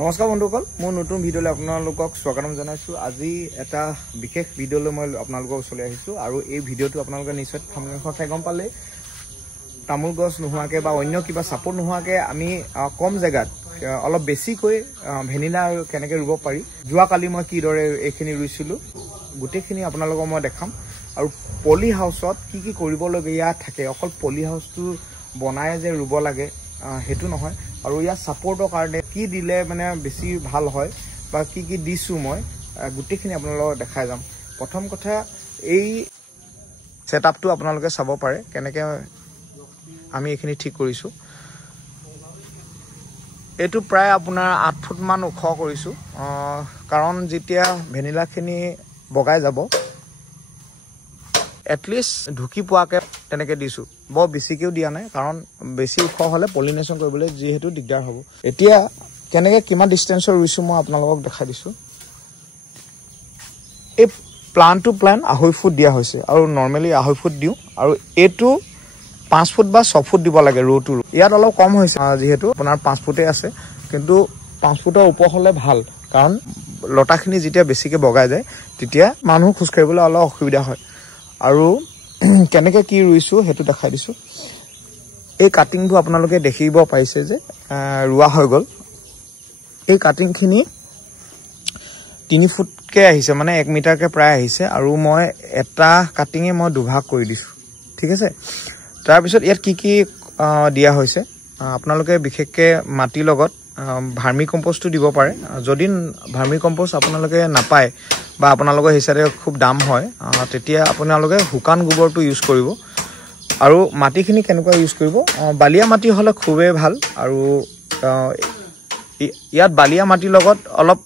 নমস্কাৰ বন্ধুসকল, মোৰ নতুন ভিডিঅ'লৈ আপোনালোকক স্বাগতম জনাইছোঁ। আজি এটা বিশেষ ভিডিঅ'লৈ মই আপোনালোকৰ ওচৰলৈ আহিছোঁ আৰু এই ভিডিঅ'টো আপোনালোকে নিশ্চয় থাম্বনেইলখন চাই গম পালে। তামোল গছ নোহোৱাকৈ বা অন্য কিবা ছাপোৰ্ট নোহোৱাকৈ আমি কম জেগাত অলপ বেছিকৈ ভেনিলা কেনেকৈ ৰুব পাৰি, যোৱাকালি মই কিদৰে এইখিনি ৰুইছিলোঁ গোটেইখিনি আপোনালোকক মই দেখাম। আৰু পলি হাউচত কি কৰিবলগীয়া থাকে, অকল পলি হাউচটো বনাই যে ৰুব লাগে সেইটো নহয়, আৰু ইয়াৰ ছাপোৰ্টৰ কাৰণে কি দিলে মানে বেছি ভাল হয় বা কি দিছোঁ মই গোটেইখিনি আপোনালোকক দেখাই যাম। প্ৰথম কথা, এই ছেটআপটো আপোনালোকে চাব পাৰে কেনেকৈ আমি এইখিনি ঠিক কৰিছোঁ। এইটো প্ৰায় আপোনাৰ 8 ফুটমান ওখ কৰিছোঁ, কাৰণ যেতিয়া ভেনিলাখিনি বগাই যাব এটলিষ্ট ঢুকি পোৱাকৈ তেনেকৈ দিছোঁ। বৰ বেছিকৈও দিয়া নাই, কাৰণ বেছি ওখ হ'লে পলিনেশ্যন কৰিবলৈ যিহেতু দিগদাৰ হ'ব। এতিয়া কেনেকৈ কিমান ডিষ্টেঞ্চৰ ৰুইছোঁ মই আপোনালোকক দেখাই দিছোঁ। এই প্লান টু প্লান 2.5 ফুট দিয়া হৈছে আৰু নৰ্মেলি 2.5 ফুট দিওঁ, আৰু এইটো 5 ফুট বা 6 ফুট দিব লাগে ৰুটো। ইয়াত অলপ কম হৈছে যিহেতু আপোনাৰ 5 ফুটেই আছে, কিন্তু 5 ফুটৰ ওপৰ হ'লে ভাল, কাৰণ লতাখিনি যেতিয়া বেছিকৈ বগাই যায় তেতিয়া মানুহ খোজকাঢ়িবলৈ অলপ অসুবিধা হয়। আৰু কেনেকৈ কি ৰুইছোঁ সেইটো দেখাই দিছোঁ। এই কাটিংটো আপোনালোকে দেখিব পাৰিছে যে ৰোৱা হৈ গ'ল। এই কাটিংখিনি 3 ফুটকৈ আহিছে, মানে 1 মিটাৰকৈ প্ৰায় আহিছে, আৰু মই এটা কাটিঙে মই দুভাগ কৰি দিছোঁ, ঠিক আছে। তাৰপিছত ইয়াত কি দিয়া হৈছে, আপোনালোকে বিশেষকৈ মাটিৰ লগত ভাৰ্মি কম্পষ্টটো দিব পাৰে। যদি ভাৰ্মি কম্পষ্ট আপোনালোকে নাপায় বা আপোনালোকৰ হিচাপে খুব দাম হয়, তেতিয়া আপোনালোকে শুকান গোবৰটো ইউজ কৰিব। আৰু মাটিখিনি কেনেকুৱা ইউজ কৰিব, বালিয়া মাটি হ'লে খুবেই ভাল। আৰু ইয়াত বালিয়া মাটিৰ লগত অলপ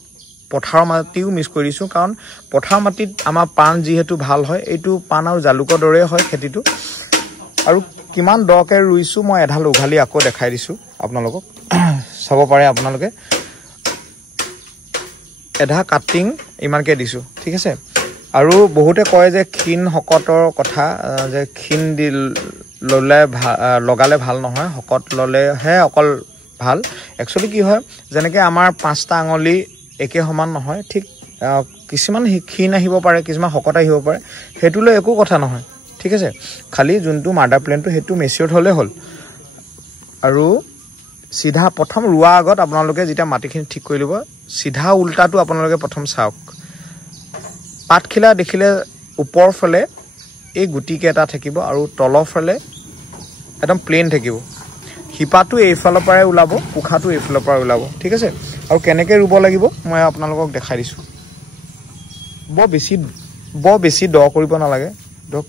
পথাৰৰ মাটিও মিক্স কৰি দিছোঁ, কাৰণ পথাৰৰ মাটিত আমাৰ পাণ যিহেতু ভাল হয়, এইটো পাণ আৰু জালুকৰ দৰে হয় খেতিটো। আৰু কিমান দকৈ ৰুইছোঁ মই এডাল উঘালি আকৌ দেখাই দিছোঁ আপোনালোকক, চাব পাৰে আপোনালোকে। এধা কাটিং ইমানকৈ দিছোঁ, ঠিক আছে। আৰু বহুতে কয় যে ক্ষীণ শকতৰ কথা, যে ক্ষীণ দি লগালে ভাল নহয়, শকত ল'লেহে অকল ভাল। একচুৱেলি কি হয়, যেনেকৈ আমাৰ 5টা আঙুলি একে সমান নহয়, ঠিক কিছুমান ক্ষীণ আহিব পাৰে, কিছুমান শকত আহিব পাৰে, সেইটোলৈ একো কথা নহয়, ঠিক আছে। খালি যোনটো মাডাৰ প্লেনটো সেইটো মেচিয়ৰ্ড হ'লে হ'ল। আৰু চিধা প্ৰথম ৰোৱা আগত আপোনালোকে যেতিয়া মাটিখিনি ঠিক কৰি ল'ব, চিধা উল্টাটো আপোনালোকে প্ৰথম চাওক। পাতখিলা দেখিলে ওপৰ ফালে এই গুটিকেইটা থাকিব আৰু তলৰ ফালে একদম প্লেইন থাকিব। শিপাটো এইফালৰ পৰাই ওলাব, পোখাটো এইফালৰ পৰা ওলাব, ঠিক আছে। আৰু কেনেকৈ ৰুব লাগিব মই আপোনালোকক দেখাই দিছোঁ। বৰ বেছি দ কৰিব নালাগে, ধৰক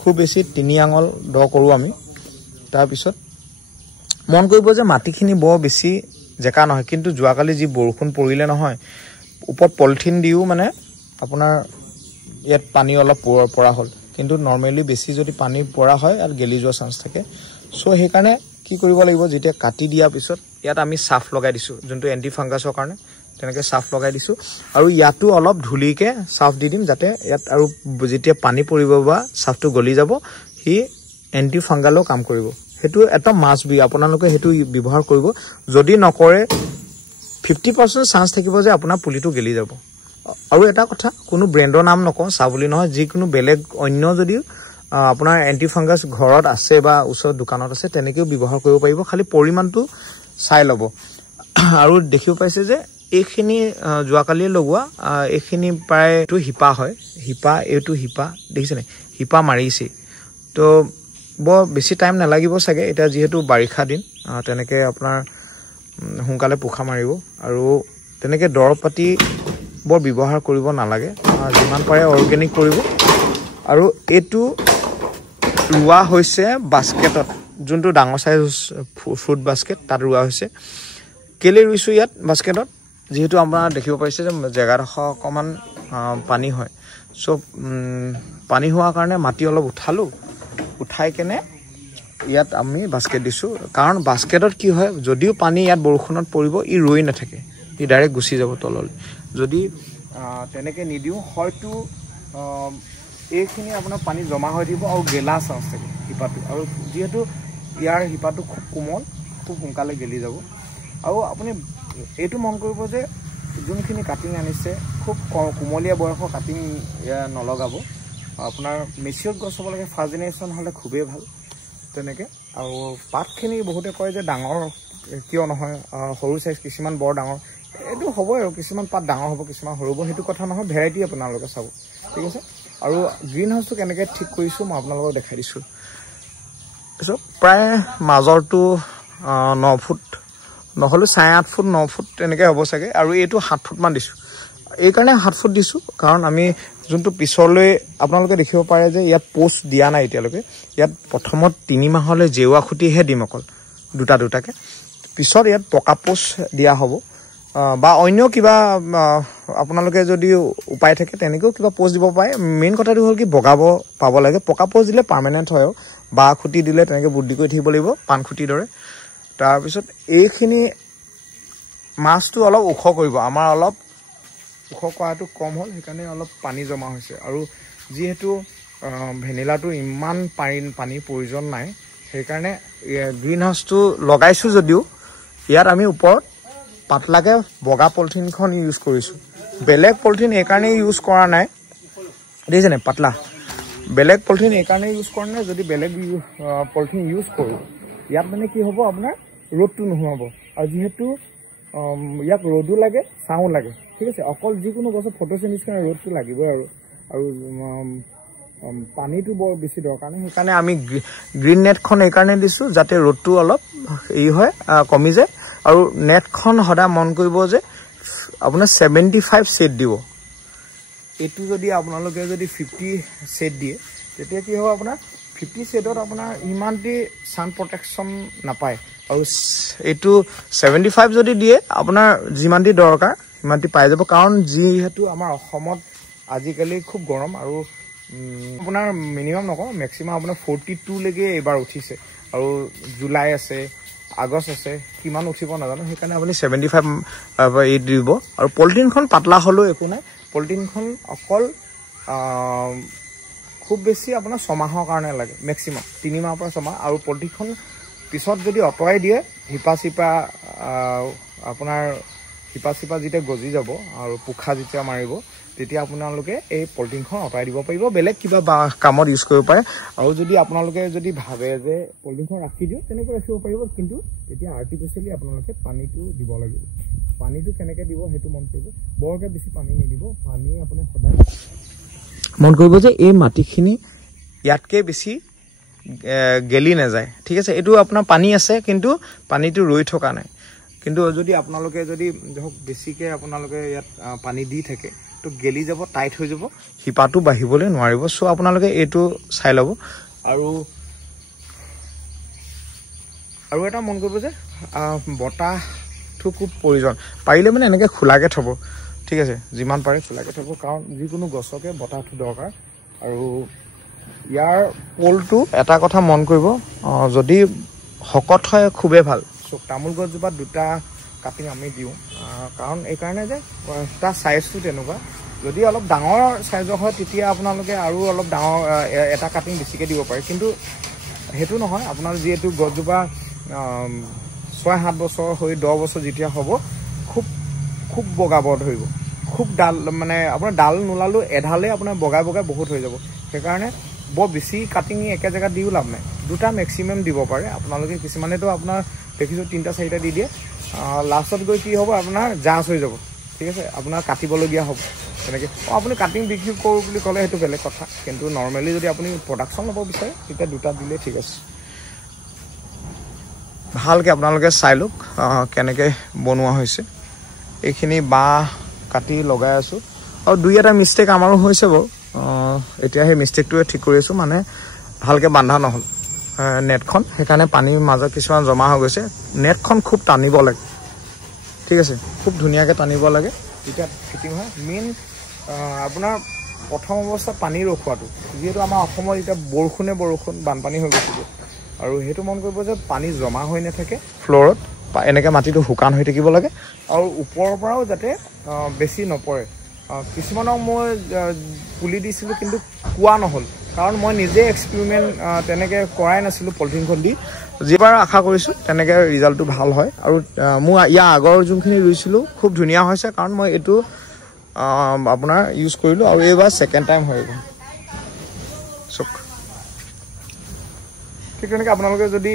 খুব বেছি 3 আঙুল দ কৰোঁ আমি। তাৰপিছত মন কৰিব যে মাটিখিনি বৰ বেছি জেকা নহয়, কিন্তু যোৱাকালি যি বৰষুণ পৰিলে নহয়, ওপৰত পলিথিন দিও মানে আপোনাৰ ইয়াত পানী অলপ পৰা হ'ল, কিন্তু নৰ্মেলি বেছি যদি পানী পৰা হয় ইয়াত গেলি যোৱা চান্স থাকে। চ' সেইকাৰণে কি কৰিব লাগিব, যেতিয়া কাটি দিয়াৰ পিছত ইয়াত আমি চাফ লগাই দিছোঁ, যোনটো এণ্টি ফাংগাছৰ কাৰণে, তেনেকৈ চাফ লগাই দিছোঁ। আৰু ইয়াতো অলপ ধূলিকৈ চাফ দি দিম, যাতে ইয়াত আৰু যেতিয়া পানী পৰিব বা চাফটো গলি যাব, সি এণ্টি ফাংগালো কাম কৰিব। সেইটো এটা মাষ্ট বি, আপোনালোকে সেইটো ব্যৱহাৰ কৰিব। যদি নকৰে 50% চান্স থাকিব যে আপোনাৰ পুলিটো গেলি যাব। আৰু এটা কথা, কোনো ব্ৰেণ্ডৰ নাম নকওঁ, চাহ বুলি নহয়, যিকোনো বেলেগ অন্য যদি আপোনাৰ এণ্টি ফাংগাছ ঘৰত আছে বা ওচৰত দোকানত আছে, তেনেকৈও ব্যৱহাৰ কৰিব পাৰিব, খালি পৰিমাণটো চাই ল'ব। আৰু দেখিব পাইছে যে এইখিনি যোৱাকালিয়ে লগোৱা, এইখিনি প্ৰায় এইটো শিপা হয়, এইটো শিপা দেখিছেনে, শিপা মাৰিছে। তো বৰ বেছি টাইম নালাগিব চাগে, এতিয়া যিহেতু বাৰিষা দিন, তেনেকৈ আপোনাৰ সোনকালে পোখা মাৰিব। আৰু তেনেকৈ দৰৱ পাতি বৰ ব্যৱহাৰ কৰিব নালাগে, যিমান পাৰে অৰ্গেনিক কৰিব। আৰু এইটো ৰোৱা হৈছে বাস্কেটত, যোনটো ডাঙৰ চাইজ ফ্ৰুট বাস্কেট, তাত ৰোৱা হৈছে। কেলৈ ৰুইছোঁ ইয়াত বাস্কেটত, যিহেতু আপোনাৰ দেখিব পাৰিছে যে জেগাডোখৰ অকণমান পানী হয়। চ' পানী হোৱাৰ কাৰণে মাটি অলপ উঠাই কেনে ইয়াত আমি বাস্কেট দিছোঁ। কাৰণ বাস্কেটত কি হয়, যদিও পানী ইয়াত বৰষুণত পৰিব, ই ৰৈ নাথাকে, ই ডাইৰেক্ট গুচি যাব তললৈ। যদি তেনেকৈ নিদিওঁ, হয়তো এইখিনি আপোনাৰ পানী জমা হৈ থাকিব আৰু গেলা চান্স থাকে শিপাটো। আৰু যিহেতু ইয়াৰ শিপাটো খুব কোমল, খুব সোনকালে গেলি যাব। আৰু আপুনি এইটো মন কৰিব যে যোনখিনি কাটিং আনিছে খুব কোমলীয়া বয়সৰ কাটিং নলগাব আপোনাৰ মেচিয়ৰ গছ হ'ব লাগে ফাৰ্ষ্ট জেনেৰেশ্যন হ'লে খুবেই ভাল তেনেকৈ আৰু পাতখিনি বহুতে কয় যে ডাঙৰ কিয় নহয় সৰু চাইজ কিছুমান বৰ ডাঙৰ এইটো হ'ব আৰু কিছুমান পাত ডাঙৰ হ'ব কিছুমান সৰু হ'ব সেইটো কথা নহয় ভেৰাইটি আপোনালোকে চাব ঠিক আছে আৰু গ্ৰীণ হাউচটো কেনেকৈ ঠিক কৰিছোঁ মই আপোনালোকক দেখাই দিছোঁ তাৰপিছত প্ৰায় মাজৰটো 9 ফুট নহ'লে 8.5 ফুট 9 ফুট তেনেকৈ হ'ব চাগে আৰু এইটো 7 ফুটমান দিছোঁ এইকাৰণে 7 ফুট দিছোঁ কাৰণ আমি যোনটো পিছলৈ আপোনালোকে দেখিব পাৰে যে ইয়াত পোষ্ট দিয়া নাই এতিয়ালৈকে ইয়াত প্ৰথমত 3 মাহলৈ জেওৱা খুঁটিহে দিম অকল দুটাকৈ পিছত ইয়াত পকা পোষ্ট দিয়া হ'ব বা অন্য কিবা আপোনালোকে যদি উপায় থাকে তেনেকৈও কিবা পোষ্ট দিব পাৰে মেইন কথাটো হ'ল কি বগাব পাব লাগে পকা পোষ্ট দিলে পাৰ্মানেণ্ট হয় বা খুঁটি দিলে তেনেকৈ বুদ্ধি কৰি থাকিব লাগিব পাণ খুঁটিৰ দৰে তাৰপিছত এইখিনি মাছটো অলপ ওখ কৰিব আমাৰ অলপ ওখ কৰাটো কম হ'ল সেইকাৰণে অলপ পানী জমা হৈছে আৰু যিহেতু ভেনিলাটো ইমান পানীৰ প্ৰয়োজন নাই সেইকাৰণে গ্ৰীণ হাউচটো লগাইছোঁ যদিও ইয়াত আমি ওপৰত পাতলাকৈ বগা পলিথিনখন ইউজ কৰিছোঁ বেলেগ পলিথিন এইকাৰণে ইউজ কৰা নাই দেখিছেনে পাতলা বেলেগ পলিথিন এইকাৰণে ইউজ কৰা নাই যদি বেলেগ পলিথিন ইউজ কৰোঁ ইয়াত মানে কি হ'ব আপোনাৰ ৰ'দটো নোহোৱাব আৰু যিহেতু ইয়াক ৰ'দো লাগে ছাঁও লাগে ঠিক আছে অকল যিকোনো গছত ফটোচিনথেসিছ কাৰণে ৰ'দটো লাগিব আৰু পানীটো বৰ বেছি দৰকাৰ নাই সেইকাৰণে আমি গ্ৰীণ নেটখন এইকাৰণে দিছোঁ যাতে ৰ'দটো অলপ হয় কমি যায় আৰু নেটখন সদায় মন কৰিব যে আপোনাৰ 75 ছেট দিব এইটো যদি আপোনালোকে যদি 50 ছেট দিয়ে তেতিয়া কি হ'ব আপোনাৰ 50 ছেটত আপোনাৰ ইমানটি ছান প্ৰটেকশ্যন নাপায় আৰু এইটো 75 যদি দিয়ে আপোনাৰ যিমানটি দৰকাৰ সিমানটি পাই যাব কাৰণ যিহেতু আমাৰ অসমত আজিকালি খুব গৰম আৰু আপোনাৰ মিনিমাম নকওঁ মেক্সিমাম আপোনাৰ 42 লৈকে এইবাৰ উঠিছে আৰু জুলাই আছে আগষ্ট আছে কিমান উঠিব নাজানো সেইকাৰণে আপুনি 75 এই দিব আৰু পলিথিনখন পাতলা হ'লেও একো নাই পলিথিনখন অকল খুব বেছি আপোনাৰ 6 মাহৰ কাৰণে লাগে মেক্সিমাম 3 মাহৰ পৰা 6 মাহ আৰু পলিথিনখন পিছত যদি অঁতৰাই দিয়ে হিপা আপোনাৰ হিপা যেতিয়া গজি যাব আৰু পোখা যেতিয়া মাৰিব তেতিয়া আপোনালোকে এই পলিথিনখন অঁতৰাই দিব পাৰিব বেলেগ কিবা কামত ইউজ কৰিব পাৰে আৰু যদি আপোনালোকে যদি ভাবে যে পলিথিনখন ৰাখি দিওঁ তেনেকৈ ৰাখিব পাৰিব কিন্তু তেতিয়া আৰ্টিফিচিয়েলি আপোনালোকে পানীটো দিব লাগিব পানীটো কেনেকৈ দিব সেইটো মন কৰিব বৰকৈ বেছি পানী নিদিব পানী আপুনি সদায় মন কৰিব যে এই মাটিখিনি ইয়াতকৈ বেছি গেলি নাযায় ঠিক আছে এইটো আপোনাৰ পানী আছে কিন্তু পানীটো ৰৈ থকা নাই কিন্তু যদি আপোনালোকে যদি ধৰক বেছিকৈ আপোনালোকে ইয়াত পানী দি থাকে তো গেলি যাব টাইট হৈ যাব শিপাটো বাঢ়িবলৈ নোৱাৰিব চ' আপোনালোকে এইটো চাই ল'ব আৰু এটা মন কৰিব যে বতাহটো খুব প্ৰয়োজন পাৰিলে মানে এনেকৈ খোলাকৈ থ'ব ঠিক আছে যিমান পাৰে খোলাকৈ থ'ব কাৰণ যিকোনো গছকে বতাহটো দৰকাৰ আৰু ইয়াৰ পোলটো এটা কথা মন কৰিব যদি শকত হয় খুবেই ভাল চ' তামোল গছজোপাত 2টা কাটিং আমি দিওঁ কাৰণ এইকাৰণে যে তাৰ চাইজটো তেনেকুৱা যদি অলপ ডাঙৰ চাইজৰ হয় তেতিয়া আপোনালোকে আৰু অলপ ডাঙৰ এটা কাটিং বেছিকৈ দিব পাৰে কিন্তু সেইটো নহয় আপোনাৰ যিহেতু গছজোপা 6-7 বছৰ হৈ 10 বছৰ যেতিয়া হ'ব খুব বগাব ধৰিব খুব ডাল মানে আপোনাৰ ডাল নোলালেও এডালে আপোনাৰ বগাই বহুত হৈ যাব সেইকাৰণে বৰ বেছি কাটিং একে জেগাত দিও লাভ নাই 2টা মেক্সিমাম দিব পাৰে আপোনালোকে কিছুমানেতো আপোনাৰ দেখিছোঁ 3টা 4টা দি দিয়ে লাষ্টত গৈ কি হ'ব আপোনাৰ জাজ হৈ যাব ঠিক আছে আপোনাৰ কাটিবলগীয়া হ'ব তেনেকৈ আপুনি কাটিং বিক্ৰী কৰোঁ বুলি ক'লে সেইটো বেলেগ কথা কিন্তু নৰ্মেলি যদি আপুনি প্ৰডাকশ্যন ল'ব বিচাৰে তেতিয়া 2টা দিলে ঠিক আছে ভালকৈ আপোনালোকে চাই লওক কেনেকৈ বনোৱা হৈছে এইখিনি বাঁহ কাটি লগাই আছোঁ আৰু 2-এটা মিষ্টেক আমাৰো হৈছে বাৰু এতিয়া সেই মিষ্টেকটোৱে ঠিক কৰি আছোঁ মানে ভালকৈ বান্ধা নহ'ল নেটখন সেইকাৰণে পানীৰ মাজত কিছুমান জমা হৈ গৈছে নেটখন খুব টানিব লাগে ঠিক আছে খুব ধুনীয়াকৈ টানিব লাগে তেতিয়া ফিটিং হয় মেইন আপোনাৰ প্ৰথম অৱস্থাত পানী ৰখোৱাটো যিহেতু আমাৰ অসমত এতিয়া বৰষুণ বানপানী হৈ গৈছে আৰু সেইটো মন কৰিব যে পানী জমা হৈ নাথাকে ফ্ল'ৰত এনেকৈ মাটিটো শুকান হৈ থাকিব লাগে আৰু ওপৰৰ পৰাও যাতে বেছি নপৰে কিছুমানক মই পুলি দিছিলোঁ কিন্তু কোৱা নহ'ল কাৰণ মই নিজে এক্সপেৰিমেণ্ট তেনেকৈ কৰাই নাছিলোঁ পলিথিনখন দি যিবাৰ আশা কৰিছোঁ তেনেকৈ ৰিজাল্টটো ভাল হয় আৰু মোৰ ইয়াৰ আগৰ যোনখিনি ৰুইছিলোঁ খুব ধুনীয়া হৈছে কাৰণ মই এইটো আপোনাৰ ইউজ কৰিলোঁ আৰু এইবাৰ ছেকেণ্ড টাইম হৈ গ'ল চক ঠিক তেনেকৈ আপোনালোকে যদি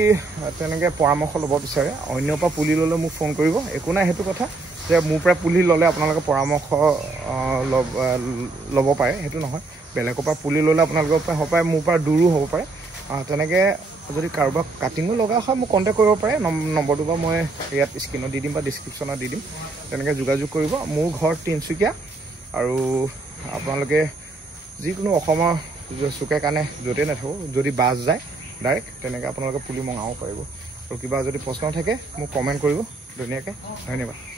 তেনেকৈ পৰামৰ্শ ল'ব বিচাৰে অন্যৰ পৰা পুলি ল'লে মোক ফোন কৰিব একো নাই সেইটো কথা যে মোৰ পৰা পুলি ল'লে আপোনালোকে পৰামৰ্শ ল'ব পাৰে সেইটো নহয় বেলেগৰ পৰা পুলি ল'লে আপোনালোকৰ পৰা হ'ব পাৰে মোৰ পৰা দূৰো হ'ব পাৰে তেনেকৈ যদি কাৰোবাক কাটিঙো লগা হয় মোক কণ্টেক্ট কৰিব পাৰে নম্বৰটো বা মই ইয়াত স্ক্ৰীণত দি দিম বা ডিছক্ৰিপশ্যনত দি দিম তেনেকৈ যোগাযোগ কৰিব মোৰ ঘৰ তিনিচুকীয়া আৰু আপোনালোকে যিকোনো অসমৰ চুকে কাণে য'তেই নাথাকোঁ যদি বাছ যায় ডাইৰেক্ট তেনেকৈ আপোনালোকে পুলি মঙাব পাৰিব আৰু কিবা যদি প্ৰশ্ন থাকে মোক কমেণ্ট কৰিব ধুনীয়াকৈ ধন্যবাদ